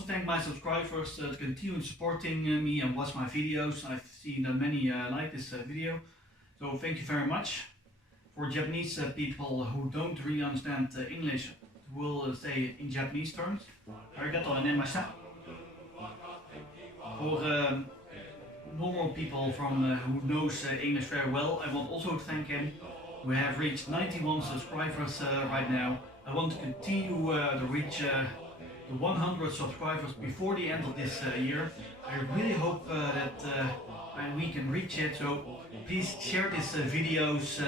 want to thank my subscribers to continue supporting me and watch my videos. I've seen many like this video, so thank you very much. For Japanese people who don't really understand English, we'll say in Japanese terms. Arigato gozaimashita. For normal people who knows English very well, I want also to thank him. We have reached 91 subscribers right now. I want to continue to reach the 100 subscribers before the end of this year. I really hope that we can reach it, so please share these videos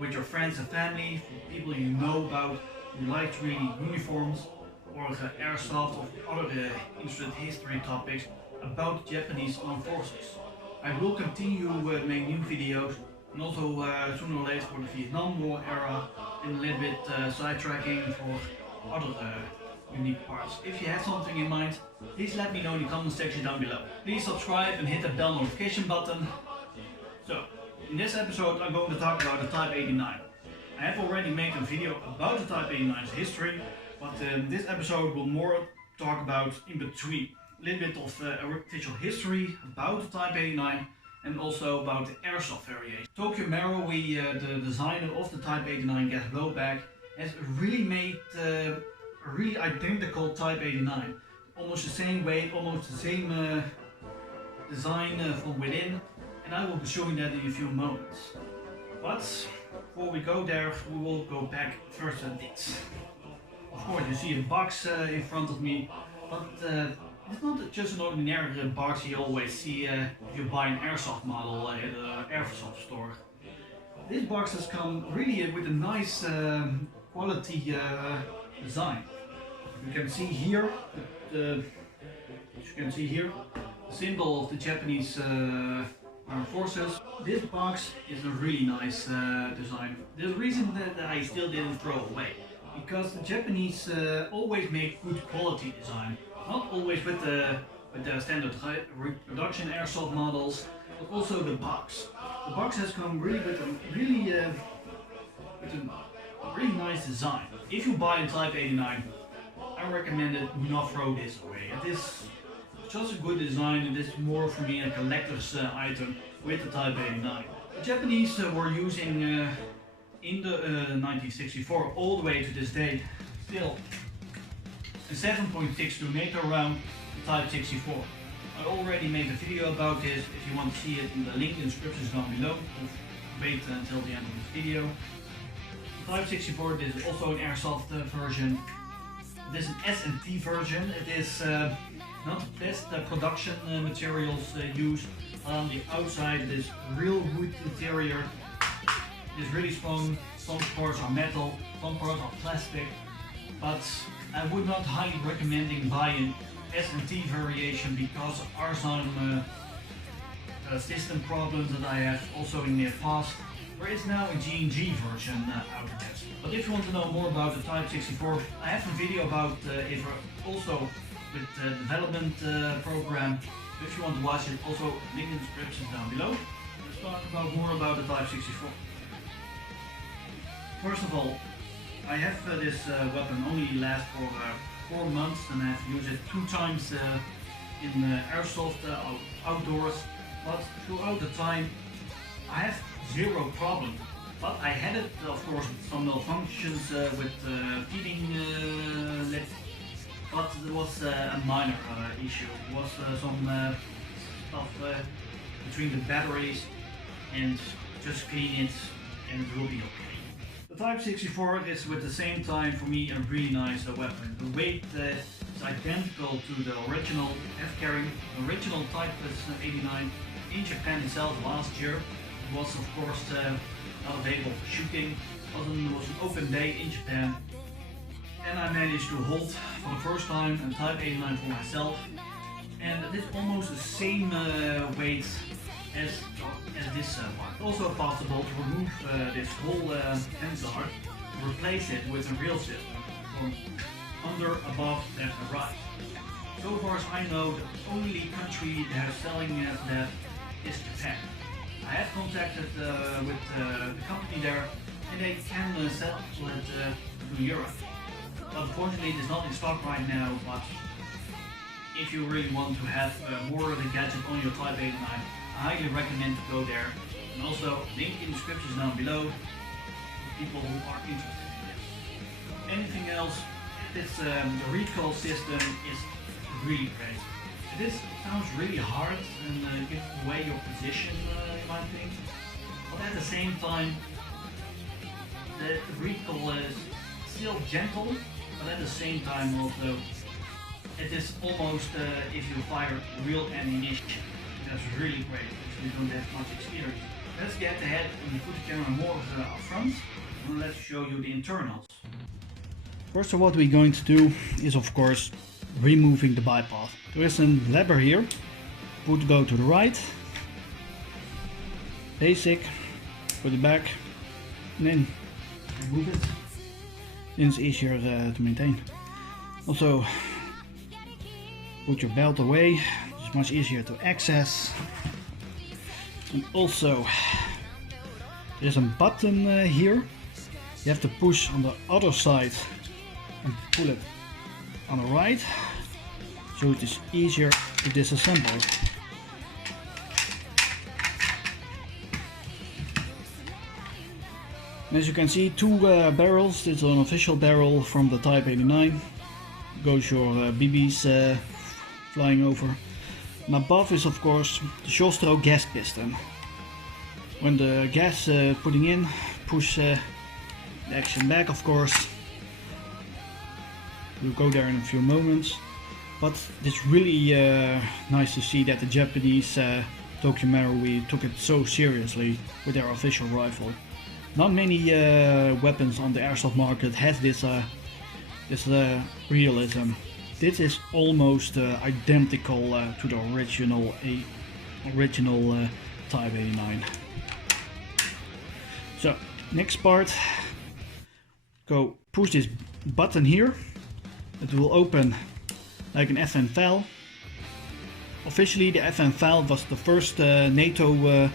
with your friends and family, people you know about who like reading uniforms or airsoft or other interesting history topics about Japanese armed forces. I will continue to make new videos, and also sooner or later for the Vietnam War era, and a little bit sidetracking for other unique parts. If you have something in mind, please let me know in the comment section down below. Please subscribe and hit that bell notification button. So, in this episode I'm going to talk about the Type 89. I have already made a video about the Type 89's history, but this episode will more talk about in between. A little bit of official history about the Type 89 and also about the airsoft variation. Tokyo Marui, the designer of the Type 89 gas blowback, has really made a really identical Type 89. Almost the same weight, almost the same design from within, and I will be showing that in a few moments. But before we go there, we will go back first to this. Of course, you see a box in front of me, but it's not just an ordinary box you always see if you buy an airsoft model at an airsoft store. This box has come really with a nice quality design. You can see here, the symbol of the Japanese armed forces. This box is a really nice design. The reason that I still didn't throw away, because the Japanese always make good quality design. Not always with the standard reproduction airsoft models, but also the box. The box has come really with a really nice design. If you buy a Type 89, I recommend it. Do not throw this away. It is just a good design. It is more for me a collector's item with the Type 89. The Japanese were using in the 1964 all the way to this day still a 7.62 meter round, the Type 64. I already made a video about this. If you want to see it, in the link in the description is down below. Wait until the end of this video. The Type 64, this is also an airsoft version. It is an S&T version. It is not the best production materials used. On the outside, it is real wood interior. It is really strong. Some parts are metal, some parts are plastic. But I would not highly recommend buying S&T variation because of some system problems that I have also in the past. There is now a G&G version out there. But if you want to know more about the Type 64, I have a video about it also with the development program. If you want to watch it, also link in the description down below. Let's talk more about the Type 64. First of all, I have this weapon only lasts for 4 months, and I have used it 2 times in airsoft outdoors. But throughout the time, I have 0 problem. But I had it, of course, some malfunctions with feeding lip. But there was a minor issue. It was some stuff between the batteries, and just clean it and it will be okay. The Type 64 is with the same time for me a really nice weapon. The weight is identical to the original F-carrying. The original Type 89 in Japan itself last year. It was of course not available for shooting. It was an open day in Japan. And I managed to hold for the first time a Type 89 for myself. And it is almost the same weight as this one. It's also possible to remove this whole handguard, replace it with a real system from under, above, left and right. So far as I know, the only country that is selling that is Japan. I have contacted with the company there, and they can sell it to Europe. But unfortunately it is not in stock right now, but if you really want to have more of the gadget on your Type 89, I highly recommend to go there. And also, link in the description down below for people who are interested in this. Anything else, this the recoil system is really great. This sounds really hard and gives away your position, you might think. But at the same time, the recoil is still gentle, but at the same time also, it is almost if you fire real ammunition. That's really great, because you don't have much experience. Let's get ahead and put the camera more up front, and let's show you the internals. First of all, what we're going to do is, of course, removing the bypass. There is a lever here, put go to the right, basic, put it back, and then remove it. Then it's easier to maintain. Also, put your belt away, it's much easier to access. And also, there's a button here. You have to push on the other side and pull it on the right, so it is easier to disassemble. As you can see, two barrels. This is an official barrel from the Type 89. Goes your BBs flying over. And above is, of course, the short-stroke gas piston. When the gas putting in, push the action back, of course. We'll go there in a few moments. But it's really nice to see that the Japanese Tokyo Marui took it so seriously with their official rifle. Not many weapons on the airsoft market has this realism. This is almost identical to the original Type 89. So next part, go push this button here. It will open like an FN FAL. Officially, the FN FAL was the first NATO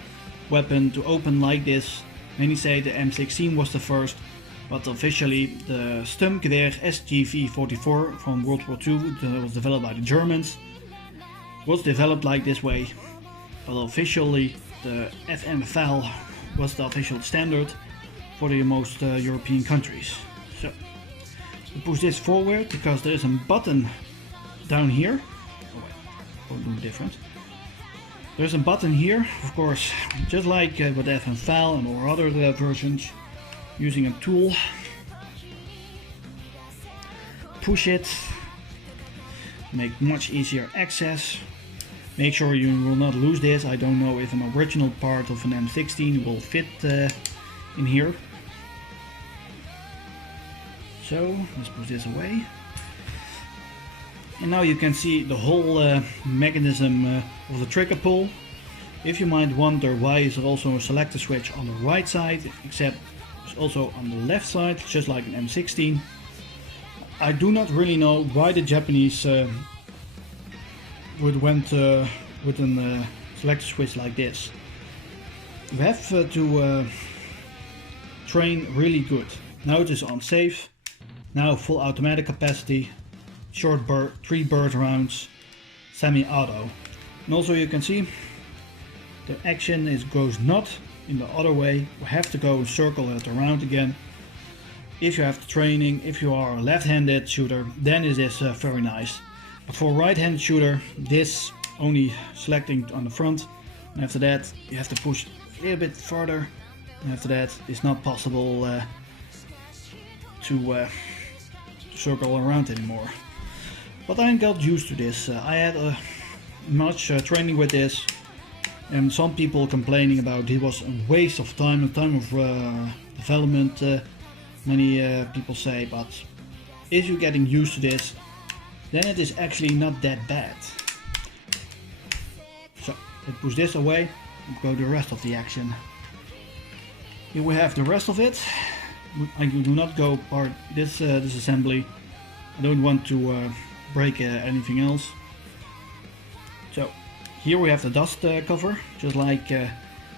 weapon to open like this. Many say the M16 was the first, but officially the Sturmgewehr SGV-44 from World War II that was developed by the Germans was developed like this way. But officially the FN FAL was the official standard for the most European countries. So we push this forward because there is a button down here. Oh wait, will do different. There's a button here, of course, just like with FN FAL and or other versions, using a tool. Push it, make much easier access. Make sure you will not lose this. I don't know if an original part of an M16 will fit in here. So let's put this away. And now you can see the whole mechanism of the trigger pull. If you might wonder why is there also a selector switch on the right side, except it's also on the left side, just like an M16. I do not really know why the Japanese went with a selector switch like this. You have to train really good. Now it is on safe, now full automatic capacity. Short bird, 3 bird rounds, semi-auto. And also you can see the action goes not in the other way. We have to go circle it around again. If you have the training, if you are a left-handed shooter, then it is very nice. But for a right-handed shooter, this only selecting on the front. And after that, you have to push a little bit further. And after that, it's not possible to circle around anymore. But I got used to this. I had much training with this, and some people complaining about it was a waste of time, a time of development. Many people say, but if you're getting used to this, then it is actually not that bad. So let's push this away and go to the rest of the action. Here we have the rest of it. I do not go part this assembly. I don't want to break anything else. So here we have the dust cover, just like the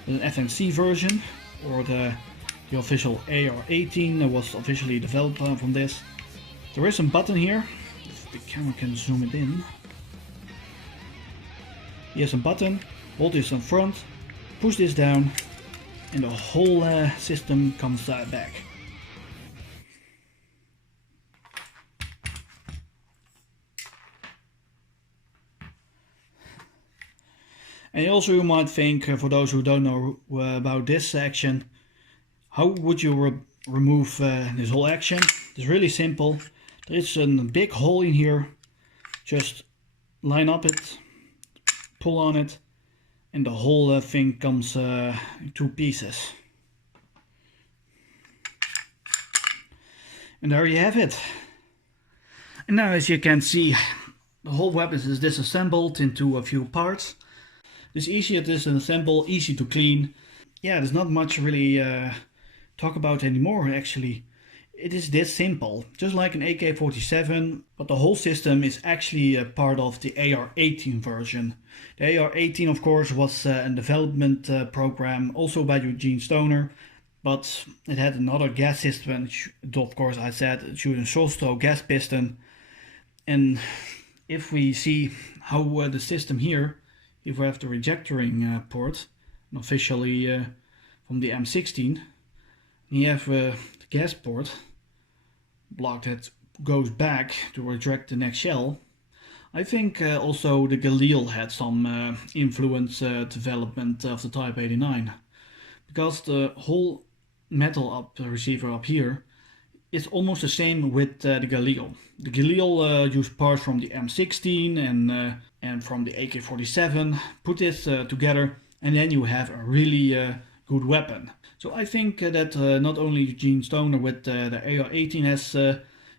FMC version or the official AR-18 that was officially developed from this. There is a button here, if the camera can zoom it in. Here's a button, hold this in front, push this down, and the whole system comes back. And also you might think, for those who don't know about this action, how would you remove this whole action? It's really simple. There is a big hole in here. Just line up it, pull on it, and the whole thing comes in 2 pieces. And there you have it. And now, as you can see, the whole weapon is disassembled into a few parts. It's easy to disassemble, easy to clean. Yeah, there's not much really talk about anymore actually. It is this simple, just like an AK-47, but the whole system is actually a part of the AR-18 version. The AR-18 of course was a development program also by Eugene Stoner, but it had another gas system. Of course I said it shoots a short-stroke gas piston. And if we see how the system here, if we have the rejectoring port, officially from the M16, you have the gas port block that goes back to reject the next shell. I think also the Galil had some influence development of the Type 89, because the whole metal receiver up here is almost the same with the Galil. The Galil used parts from the M16 and from the AK-47, put this together, and then you have a really good weapon. So I think that not only Eugene Stoner with the AR-18 has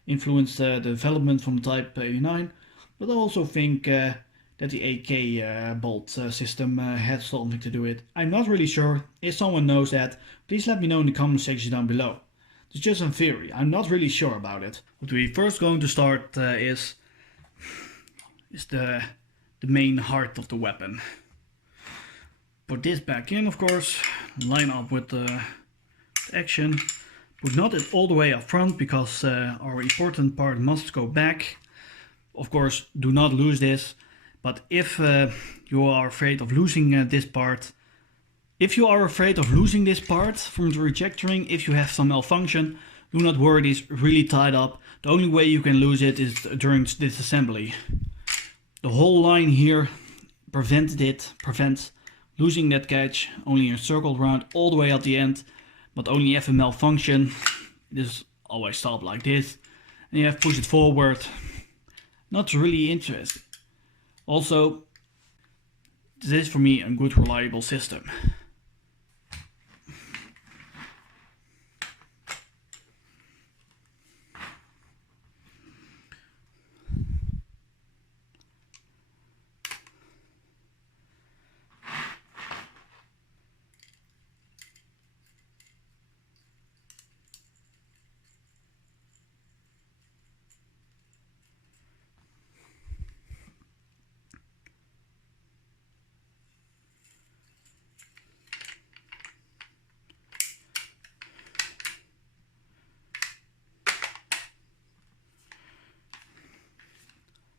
influenced the development from Type 89, but I also think that the AK bolt system had something to do with it. I'm not really sure. If someone knows that, please let me know in the comment section down below. It's just a theory. I'm not really sure about it. What we're first going to start is the main heart of the weapon. Put this back in, of course, line up with the action, but not it all the way up front, because our important part must go back. Of course, do not lose this, but if you are afraid of losing this part, if you are afraid of losing this part from the rejectoring, if you have some malfunction, do not worry, it's really tied up. The only way you can lose it is during disassembly. The whole line here prevents losing that catch, only a circle around all the way at the end, but only if a malfunction, this always stop like this, and you have to push it forward. Not really interesting. Also, this is for me a good reliable system.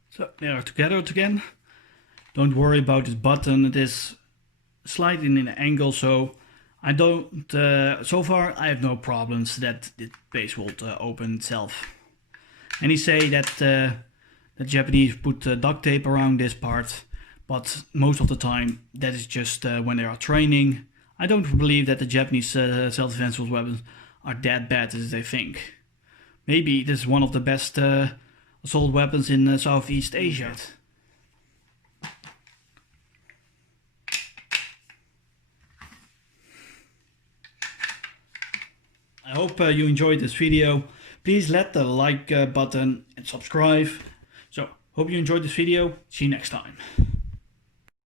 So they are together again. Don't worry about this button. It is slightly in an angle, so I don't. So far, I have no problems that the base will open itself. And he say that the Japanese put duct tape around this part, but most of the time that is just when they are training. I don't believe that the Japanese self-defense weapons are that bad as they think. Maybe this is one of the best assault weapons in Southeast Asia. I hope you enjoyed this video. Please let the like button and subscribe. So, hope you enjoyed this video. See you next time.